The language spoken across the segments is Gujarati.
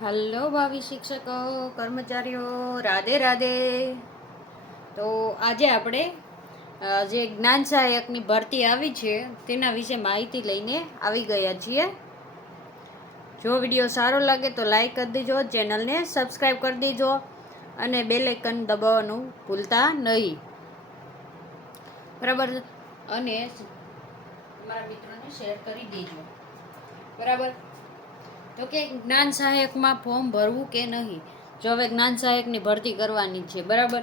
હલો ભાવિ શિક્ષકો કર્મચારીઓ, રાધે રાધે. તો આજે આપણે જે જ્ઞાન સહાયકની ભરતી આવી છે તેના વિશે માહિતી લઈને આવી ગયા છીએ. જો વિડીયો સારો લાગે તો લાઈક કરી દેજો, ચેનલને સબસ્ક્રાઈબ કરી દેજો અને બેલ આઇકન દબાવવાનું ભૂલતા નહીં, બરાબર. અને તમારા મિત્રોને શેર કરી દેજો, બરાબર. તો કે જ્ઞાન સહાયકમાં ફોર્મ ભરવું કે નહીં. જો હવે જ્ઞાન સહાયકની ભરતી કરવાની છે, બરાબર.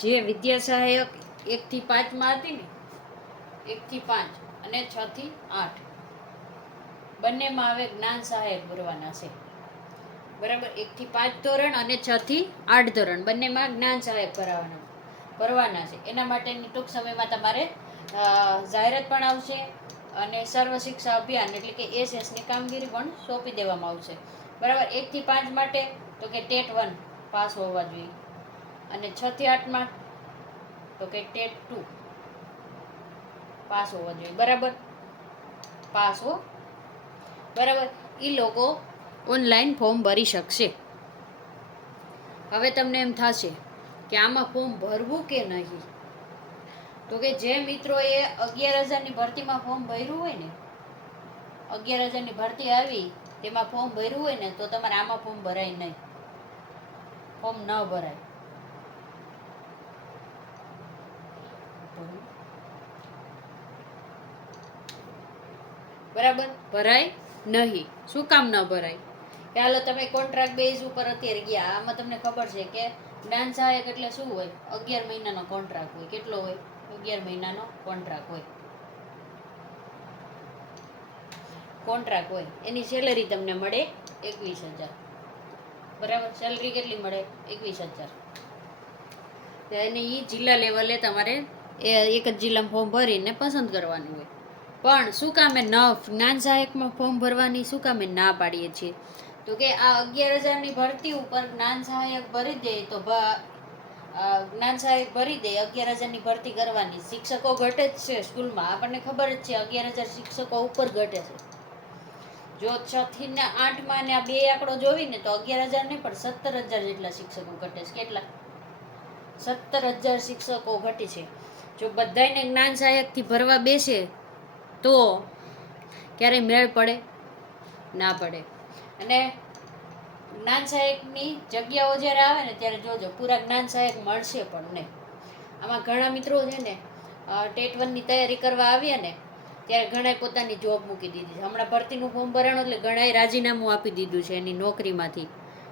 જે વિદ્યા સહાયક 1 થી 5માં હતી ને, 1 થી 5 અને 6 થી 8 બંનેમાં હવે જ્ઞાન સહાયક ભરવાના છે, બરાબર. 1 થી 5 ધોરણ અને 6 થી 8 ધોરણ બંનેમાં જ્ઞાન સહાયક ભરવાના છે. એના માટેની ટૂંક સમયમાં તમારે જાહેરાત પણ આવશે અને સર્વ શિક્ષા અભિયાન એટલે કે એસએસની કામગીરી પણ સોંપી દેવામાં આવશે, બરાબર. 1 થી 5 માટે તો કે ટેટ 1 પાસ હોવા જોઈએ અને 6 થી 8માં તો કે ટેટ 2 પાસ હોવા જોઈએ, બરાબર. પાસ હો, બરાબર. એ લોકો ઓનલાઈન ફોર્મ ભરી શકશે. હવે તમને એમ થશે કે આમાં ફોર્મ ભરવું કે નહીં. તો કે જે મિત્રોએ 11,000ની ભરતીમાં ફોર્મ ભર્યું હોય ને, 11,000ની ભરતી આવી તેમાં ફોર્મ ભર્યું હોય ને, તો તમારે આમાં ફોર્મ ભરાય નહીં, ફોર્મ ન ભરાય, બરાબર. ભરાય નહીં. શું કામ ન ભરાય? કે હાલો તમે કોન્ટ્રાક્ટ બેઝ ઉપર અત્યારે ગયા, આમાં તમને ખબર છે કે જ્ઞાન સહાયક એટલે શું હોય? 11 મહિનાનો કોન્ટ્રાક્ટ હોય. કેટલો હોય? 11 મહિનાનો કોન્ટ્રાક્ટ હોય. એની સેલરી તમને મળે 21,000, બરાબર. સેલરી કેટલી મળે? 21,000. અને એ જિલ્લા લેવલે તમારે એક જ જિલ્લામાં ફોર્મ ભરીને પસંદ કરવાનું હોય. પણ શું કામે જ્ઞાન સહાયકમાં ફોર્મ ભરવાની શું કામે ના પાડીએ છીએ? તો કે આ 11,000ની ભરતી ઉપર જ્ઞાન સહાયક ભરી દે તો જ્ઞાન સહાયક ભરી દે, 11,000ની ભરતી કરવાની. શિક્ષકો ઘટે જ છે સ્કૂલમાં, આપણને ખબર જ છે 11,000 શિક્ષકો ઉપર ઘટે છે. જો 6 થી 8માં ને આ બે આંકડો જોઈને તો 11,000 નહીં પણ 17,000 જેટલા શિક્ષકો ઘટે છે. કેટલા? 17,000 શિક્ષકો ઘટે છે. જો બધાને જ્ઞાન સહાયકથી ભરવા બેસે તો ક્યારે મેળ પડે? ના પડે. અને જ્ઞાન સહાયકની જગ્યાઓ જ્યારે આવે ને ત્યારે જોજો પૂરા જ્ઞાન સહાયક મળશે પણ નહીં. આમાં ઘણા મિત્રો છે ને ટેટ 1ની તૈયારી કરવા આવ્યા ને ત્યારે ઘણાએ પોતાની જોબ મૂકી દીધી છે. હમણાં ભરતીનું ફોર્મ ભરાણું એટલે ઘણાએ રાજીનામું આપી દીધું છે એની નોકરીમાંથી,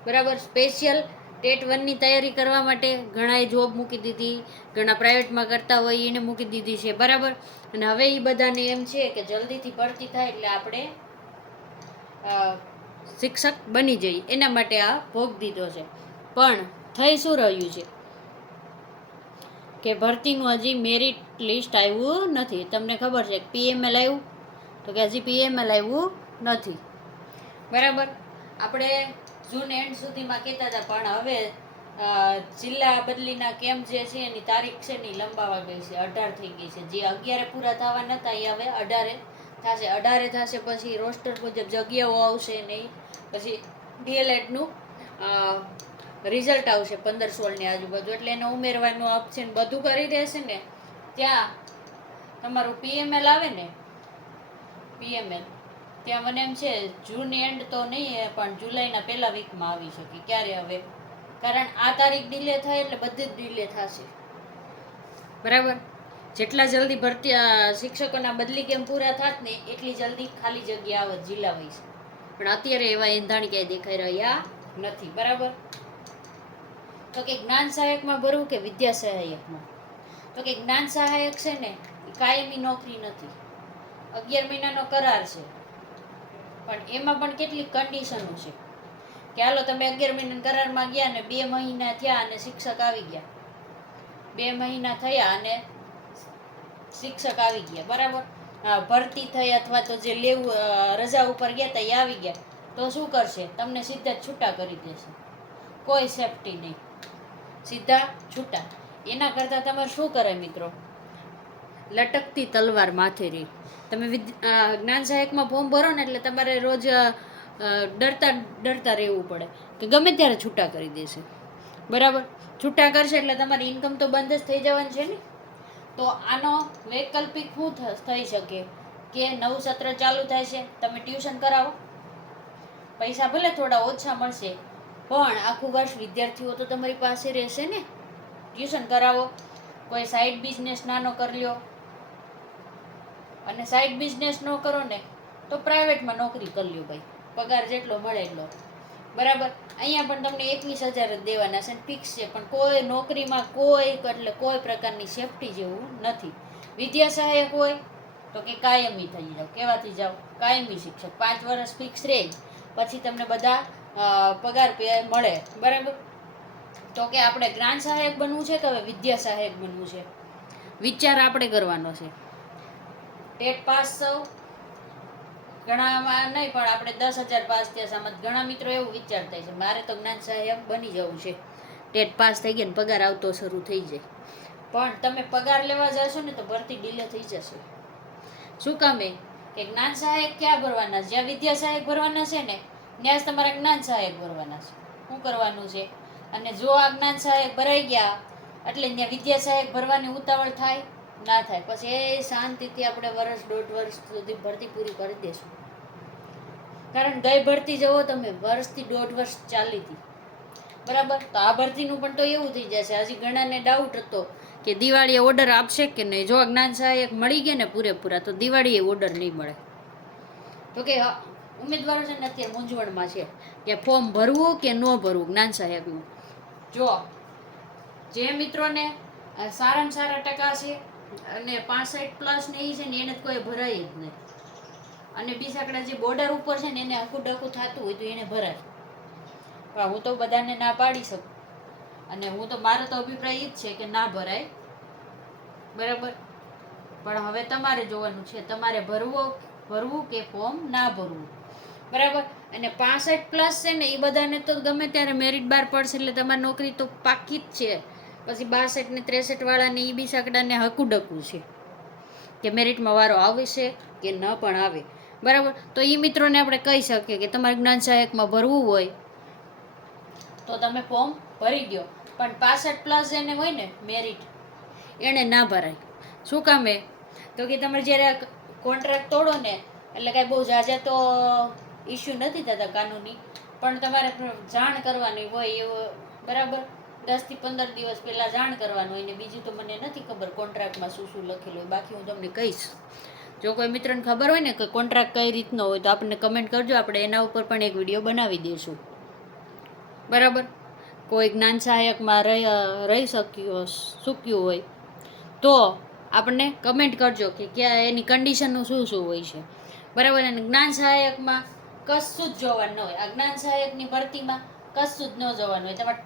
બરાબર. સ્પેશિયલ ટેટ 1ની તૈયારી કરવા માટે ઘણાએ જોબ મૂકી દીધી, ઘણા પ્રાઇવેટમાં કરતા હોય એને મૂકી દીધી છે, બરાબર. અને હવે એ બધાને એમ છે કે જલ્દીથી ભરતી થાય એટલે આપણે શિક્ષક બની જઈએ, એના માટે આ ભોગ દીધો છે. પણ થઈ શું રહ્યું છે કે ભરતીનું હજી મેરિટ લિસ્ટ આવ્યું નથી. તમને ખબર છે પીએમએલ આવ્યું? તો કે હજી પીએમએલ આવ્યું નથી, બરાબર. આપણે જૂન એન્ડ સુધીમાં કહેતા હતા પણ હવે જિલ્લા બદલીના કેમ્પ જે છે એની તારીખ છે ને લંબાવા ગઈ છે, 18 થઈ ગઈ છે. જે 11 પૂરા થવા નતા એ હવે 18 થશે. 18 થશે પછી રોસ્ટર મુજબ જગ્યાઓ આવશે નહીં, પછી ડીએલએડનું રિઝલ્ટ આવશે 15-16ની આજુબાજુ, એટલે એને ઉમેરવાનું ઓપ્શન બધું કરી દેશે ને ત્યાં તમારું પીએમએલ આવે ને, પીએમએલ ત્યાં મને એમ છે જૂન એન્ડ તો નહીં પણ જુલાઈના પહેલા વીકમાં આવી શકે. ક્યારે હવે? કારણ આ તારીખ ડીલે થાય એટલે બધી જ ડીલે થશે, બરાબર. જેટલા જલ્દી ભરતી શિક્ષકોના બદલી કેમ પૂરા થાત ને એટલી જલ્દી ખાલી જગ્યા આવે જિલ્લા વાઇઝ. પણ અત્યારે એવા એંધાણ ક્યાંય દેખાઈ રહ્યા નથી, બરાબર. તો કે જ્ઞાન સહાયકમાં ભરવું કે વિદ્યા સહાયકમાં? તો કે જ્ઞાન સહાયક છે ને એ કાયમી નોકરી નથી, 11 મહિનાનો કરાર છે. પણ એમાં પણ કેટલીક કન્ડિશનો છે કે હાલો તમે 11 મહિનાના કરારમાં ગયા ને 2 મહિના થયા અને શિક્ષક આવી ગયા, 2 મહિના થયા અને શિક્ષક આવી ગયા, બરાબર. ભરતી થઈ અથવા તો જે લેવું રજા ઉપર ગયા હતા એ આવી ગયા તો શું કરશે? તમને સીધા છૂટા કરી દેશે, કોઈ સેફટી નહીં, સીધા છૂટા. એના કરતાં તમારે શું કરે મિત્રો? લટકતી તલવાર માથે રહી. તમે જ્ઞાન સહાયકમાં ફોર્મ ભરો ને એટલે તમારે રોજ ડરતા ડરતા રહેવું પડે કે ગમે ત્યારે છૂટા કરી દેશે, બરાબર. છૂટા કરશે એટલે તમારી ઇન્કમ તો બંધ જ થઈ જવાની છે ને. તો આનો વૈકલ્પિક શું થઈ શકે કે નવું સત્ર ચાલુ થાય છે, તમે ટ્યુશન કરાવો, પૈસા ભલે થોડા ઓછા મળશે પણ આખું વર્ષ વિદ્યાર્થીઓ તો તમારી પાસે રહેશે ને. ટ્યુશન કરાવો, કોઈ સાઈડ બિઝનેસ નાનો કરી લ્યો, અને સાઈડ બિઝનેસ ન કરો ને તો પ્રાઇવેટમાં નોકરી કરી લ્યો ભાઈ, પગાર જેટલો મળે એટલો, બરાબર. અહીંયા પણ તમને 21,000 જ દેવાના છે, ફિક્સ છે, પણ કોઈ નોકરીમાં કોઈ પ્રકારની સેફટી જેવું નથી. વિદ્યા સહાયક હોય તો કે કાયમી થઈ જાવ, કેવાથી જાવ, કાયમી શિક્ષક, 5 વર્ષ ફિક્સ રહે, પછી તમને બધા પગાર મળે, બરાબર. તો કે આપણે જ્ઞાન સહાયક બનવું છે કે હવે વિદ્યા સહાયક બનવું છે, વિચાર આપણે કરવાનો છે. ટેટ પાસ સૌ ઘણામાં નહીં, પણ આપણે 10,000 પાસ થયા સામત ઘણા મિત્રો એવું વિચારતા છે મારે તો જ્ઞાન સહાયક બની જવું છે, ટેટ પાસ થઈ ગયા ને પગાર આવતો શરૂ થઈ જાય. પણ તમે પગાર લેવા જશો ને તો ભરતી ડીલે થઈ જશે. શું કામે કે જ્ઞાન સહાયક ક્યાં ભરવાના છે, જ્યાં વિદ્યા સહાયક ભરવાના છે ને ત્યાં જ તમારે જ્ઞાન સહાયક ભરવાના છે. શું કરવાનું છે, અને જો આ જ્ઞાન સહાયક ભરાઈ ગયા એટલે ત્યાં વિદ્યા સહાયક ભરવાની ઉતાવળ થાય ના થાય, પછી એ શાંતિથી આપણે વર્ષ 1.5 વર્ષ સુધી ભરતી પૂરી કરી દેશું. કારણ ગઈ ભરતી જવો તમે વર્ષથી 1.5 વર્ષ ચાલી હતી, બરાબર. તો આ ભરતીનું પણ તો એવું થઈ જશે. હજી ઘણાને ડાઉટ હતો કે દિવાળીએ ઓર્ડર આપશે કે નહીં. જો જ્ઞાન સહાયક મળી ગયા ને પૂરેપૂરા તો દિવાળીએ ઓર્ડર નહીં મળે. તો કે ઉમેદવારો છે ને અત્યારે મૂંઝવણમાં છે કે ફોર્મ ભરવું કે ન ભરવું જ્ઞાન સહાયકનું. જો જે મિત્રોને સારામાં સારા ટકા છે અને 65+ ને એ છે ને એને કોઈ ભરાય જ નહીં, અને બીજાકડા જે બોર્ડર ઉપર છે ને એને હકું ડકું થતું હોય તો એને ભરાય. પણ હું તો બધાને ના પાડી શકું, અને હું તો મારો તો અભિપ્રાય એ જ છે કે ના ભરાય, બરાબર. પણ હવે તમારે જોવાનું છે તમારે ભરવું કે ફોર્મ ના ભરવું, બરાબર. અને 65+ છે ને એ બધાને તો ગમે ત્યારે મેરિટ બહાર પડશે એટલે તમારી નોકરી તો પાકી જ છે. પછી 62 ને 63 વાળાને એ બી સાકડાને હકું ડકું છે કે મેરિટમાં વારો આવશે કે ન પણ આવે, બરાબર. તો એ મિત્રોને આપણે કહી શકીએ કે તમારે જ્ઞાન સહાયકમાં ભરવું હોય તો તમે ફોર્મ ભરી દો, પણ 65+ એને હોય ને મેરિટ એને ના ભરાય. શું કામે તો કે તમે જ્યારે કોન્ટ્રાક્ટ તોડો ને એટલે કાંઈ બહુ ઝાઝા તો ઇસ્યુ નથી થતા કાનૂની, પણ તમારે જાણ કરવાની હોય એવો, બરાબર. 10 થી 15 દિવસ પહેલાં જાણ કરવાનું હોય ને બીજું તો મને નથી ખબર કોન્ટ્રાક્ટમાં શું શું લખેલું હોય, બાકી હું તમને કહીશ. જો કોઈ મિત્રને ખબર હોય ને કે કોન્ટ્રાક્ટ કઈ રીતનો હોય તો આપણને કમેન્ટ કરજો, આપણે એના ઉપર પણ એક વિડીયો બનાવી દઈશું, બરાબર. કોઈ જ્ઞાન સહાયકમાં રહી ચૂક્યું હોય તો આપણને કમેન્ટ કરજો કે ક્યાં એની કન્ડિશનનું શું શું હોય છે, બરાબર. અને જ્ઞાન સહાયકમાં કશું જ જોવાનું ન હોય, આ જ્ઞાન સહાયકની ભરતીમાં કશું જ ન જોવાનું હોય. તમારે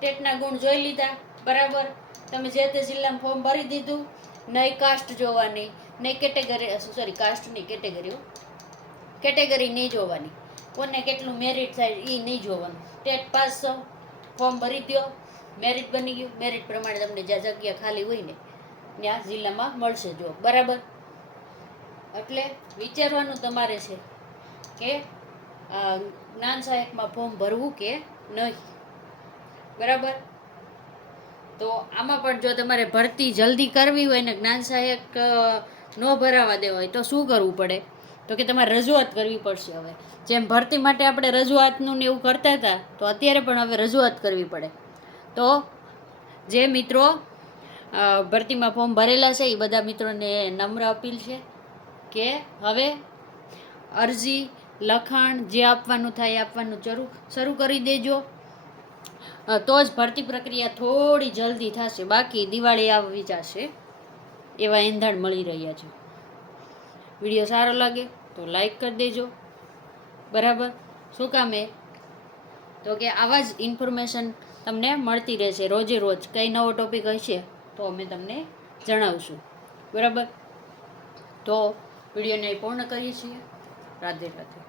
ટેટના ગુણ જોઈ લીધા, બરાબર. તમે જે તે જિલ્લામાં ફોર્મ ભરી દીધું, નહીં કાસ્ટ જોવાની, નહીં કેટેગરી, કાસ્ટની કેટેગરી નહીં જોવાની, કોને કેટલું મેરિટ થાય એ નહીં જોવાનું. ટેટ પાસ ફોર્મ ભરી દો, મેરિટ બની ગયું, મેરિટ પ્રમાણે તમને જ્યાં જગ્યા ખાલી હોય ને ત્યાં જિલ્લામાં મળશે જોબ, બરાબર. એટલે વિચારવાનું તમારે છે કે જ્ઞાન સહાયકમાં ફોર્મ ભરવું કે નહીં, બરાબર. તો આમાં પણ જો તમારે ભરતી જલ્દી કરવી હોય ને જ્ઞાન સહાયક ન ભરાવા દેવા હોય તો શું કરવું પડે, તો કે તમારે રજૂઆત કરવી પડશે. હવે જેમ ભરતી માટે આપણે રજૂઆતનું ને એવું કરતા હતા તો અત્યારે પણ હવે રજૂઆત કરવી પડે. તો જે મિત્રો ભરતીમાં ફોર્મ ભરેલા છે એ બધા મિત્રોને નમ્ર અપીલ છે કે હવે અરજી લખાણ જે આપવાનું થાય એ આપવાનું શરૂ કરી દેજો, તો જ ભરતી પ્રક્રિયા થોડી જલ્દી થશે. બાકી દિવાળી આવી જશે એવા એંધાણ મળી રહ્યા છે. વિડીયો સારો લાગે તો લાઈક કરી દેજો, બરાબર. શું કામે તો કે આવા જ ઇન્ફોર્મેશન તમને મળતી રહેશે રોજે રોજ. કંઈ નવો ટોપિક હશે તો અમે તમને જણાવશું, બરાબર. તો વિડીયોને પૂર્ણ કરીએ છીએ. રાધે રાધે.